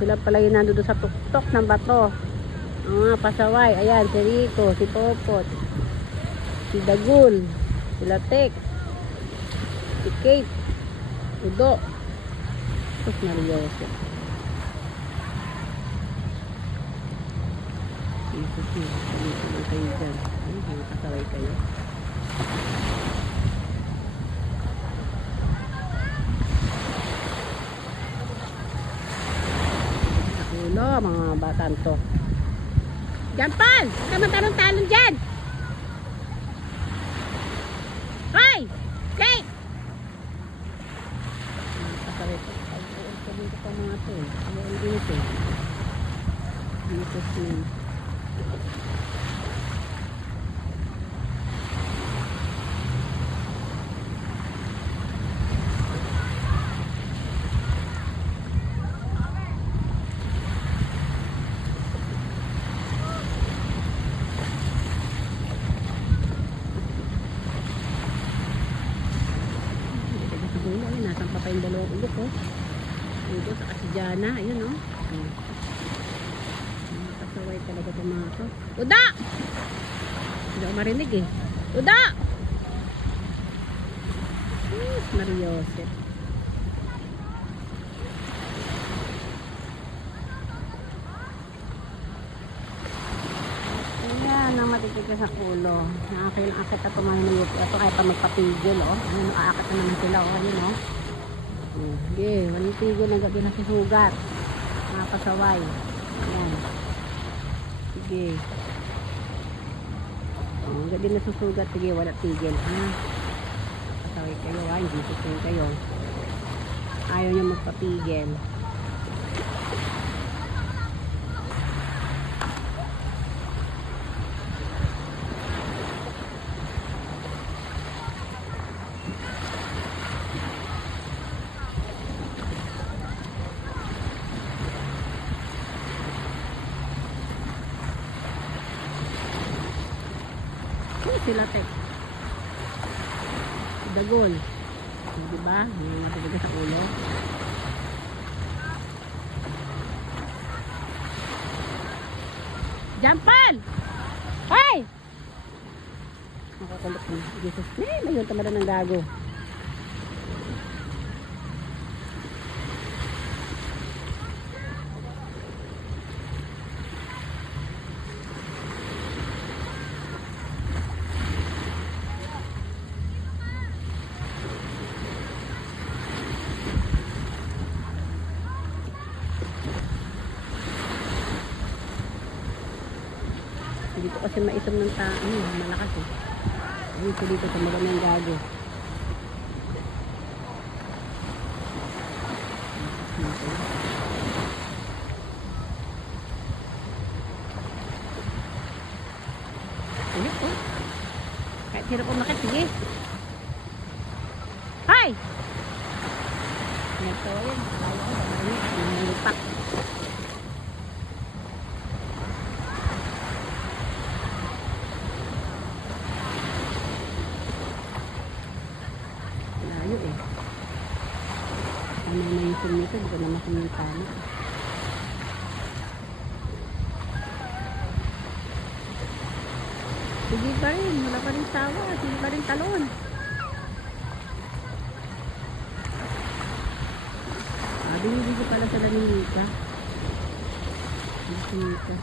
Sila pala yung nandun sa tuktok ng bato. Ang mga pasaway. Ayan, si Rico, si Popot, si Dagul, si Latek, si Kate, Udo. Sus Marioso. Jesus mo. Dito na kayo dyan. Ay, kasaway kayo. Ulo, mga batan to. Diyan, Paul! Huwag ka matalon-talon dyan! Hoy! Kate! Kasaway ko. Ay, dito pa mga to eh. Ang dito eh. Dito siya. Nasaan pa yung dalawang ulit oh. Ito sa Asidyana. Ayun oh. Kasaway talaga itong mga to. Uda! Hindi ako marinig eh. Uda! Mariose. Ayan ang matitigas sa ulo. Nakakilakit at tumahinayot. Ito kaya pa magpatigil oh. Ayun, nakaakat na naman sila oh. Ayun oh. Sige, walang tigil ng gabi na susugat. Mga pasaway. Ayan. Sige. Ang gabi na susugat. Sige, wala tigil. Ha? Pasaway kayo ha. Hindi susugat kayo. Ayaw nyo magpatigil. Sila tek Dagol, diba? Yung matigas sa ulo. Jampal! Hoy! Nakakulot mo. Jesus. Mayon tamad ng gago. Dito kasi maisom ng tao, malakas eh. Dito sa magandang gago. Ulit oh. Kahit hirap umakit, sige. Hi! Nagtawa yan. Layo ko, nalipak. Ano na yung sumito, di ko na masinita na. Sige pa rin, wala pa rin sawa, sige pa rin talon. Binibig ko pala sila ng Lika. Lika.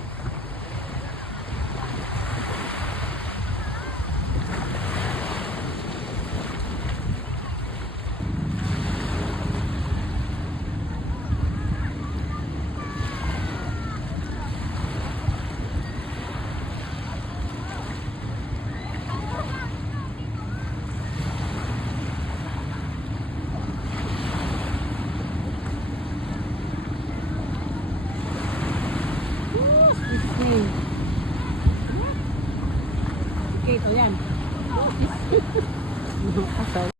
Okay, so yan.